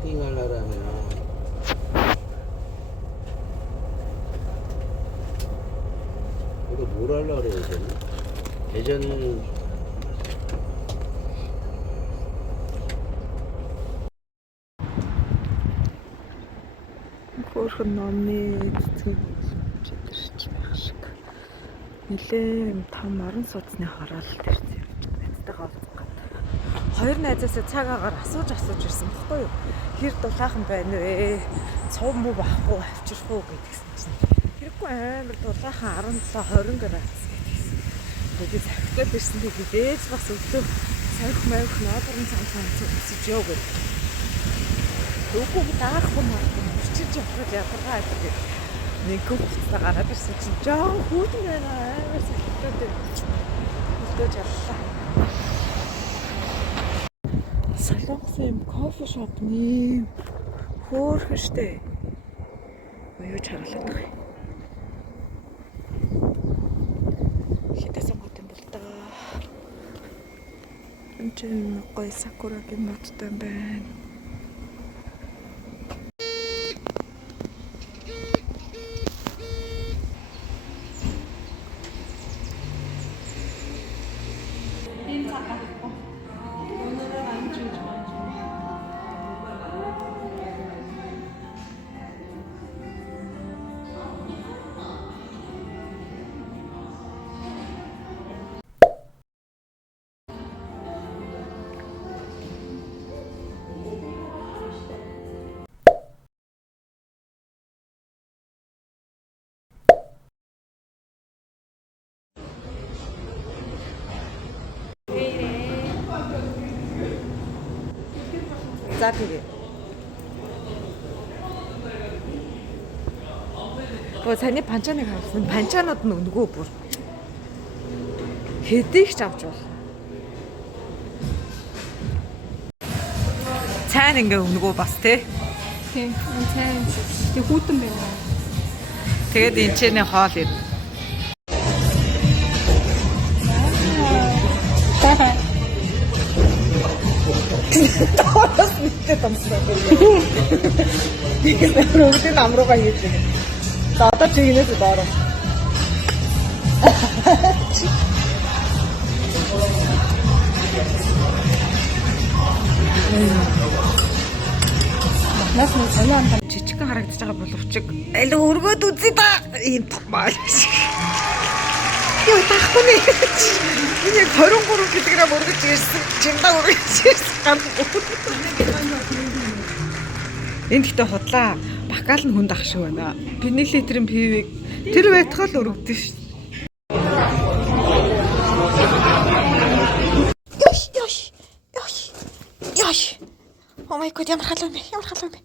캠핑하려면 이거 뭘 하려고 그래야 되나? 대전 хөөрхөн номны цэцгэрч байх шиг. Нилээн том орон сууцны хороол дээр явж найзтайгаа уулзах. Хоёр найзаасаа цаг агаар асууж ирсэн баггүй юу? Хэр дулаахан байна вэ? Цов муу бахгүй авчрах уу гэдгсэн чинь. Хэрэггүй амар дулаахан 17 20 градус гэдгсэн. Тэгээд захиад ирсэн тэгээд бас өглөө савх мавх ноодорн цанцан зүсэж яв гэдэг. Үгүй даахгүй маа. Чиж явах ядаргаа гэдэг. Нэг хүүхдтэй гараад ирсэн чинь жоо хүүхэн байна амар сэтгэлтэй. Үлдээж яллаа. Солонгосын юм кофе шопны хөөрхөн штэ. Юу чаглаад байгаа юм. Хитэ сонгот юм бол та. Энд чинь гоё сакурагийн модтой байна. За тэгээ. Оо саний панчаныг харсан. Панчанууд нь өнгөө бүр. Хэдийгч авч бол. Цайн ингээ өнгөө бас тий. Тийм. Цайн тий хүүтэн байна. Тэгээд энэ ч нэ хоол ир. Тоос мэдээ томсроо. Ихэс өргөдөө амруугаа хийж байгаа. За одоо чи инээс доороо. Нас нь санаа жижигхэн харагдаж байгаа боловч аль өргөд үзье да. Ийм томаа. Яа таахгүй нэ. Энэ 23 кг өргөж ирсэн. Жимдаа өргөж ирсэн гам. Энд ихтэй худлаа. Бакал нь хүнд ах шиг байна. Пенилитрийн пивийг тэр байтгал өргөдөн ш. Ёш. Oh my god, ямар халуун бэ?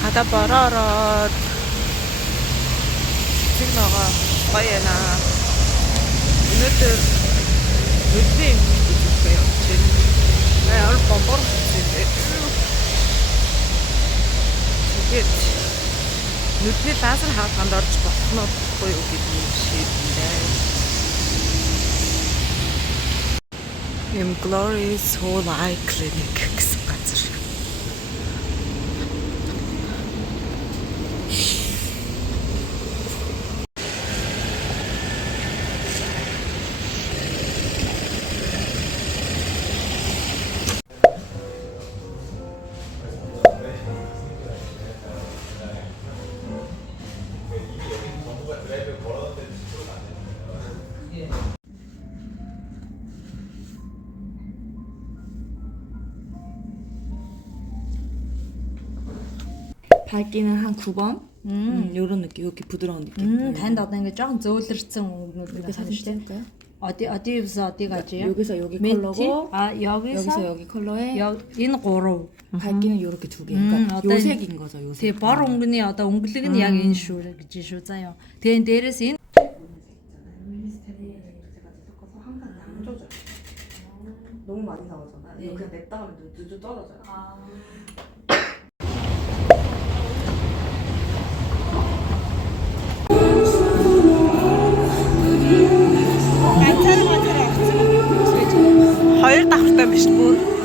Хада бороод цэг ногоо гоё яана. Өнөөдөр өдний үзүүлэлт явуулж байна. Яар бомбор хийлээ. Тэгээд нүдний лазер хавтанд орж болно уу гэдгийг шийдэнэ. Им Glorious Whole Eye Clinic гэсэн газар. 밝기는 한 9번. 요런 느낌. 여기 부드러운 느낌. танд одоо ингээд жоохон зөөлрсөн өнгөнүүд 여기 사진 찍을까요? 어디부터 어디까지요? 여기서 여기 매트? 컬러고 아 여기서 여기서 여기 컬러에 энэ гурав. 밝기는 요렇게 두 개. 그러니까 어떤- 요색인 거죠. 요색. Тэгээ бор өнгөний одоо өнгөлөг нь яг энэ шүү гэж шүү заяа. Тэгээ дээрэс энэ 너무 많이 나오잖아. 이거 그냥 냅다 하면 눈 떨어져요. Хоёр давхртай биш бүр.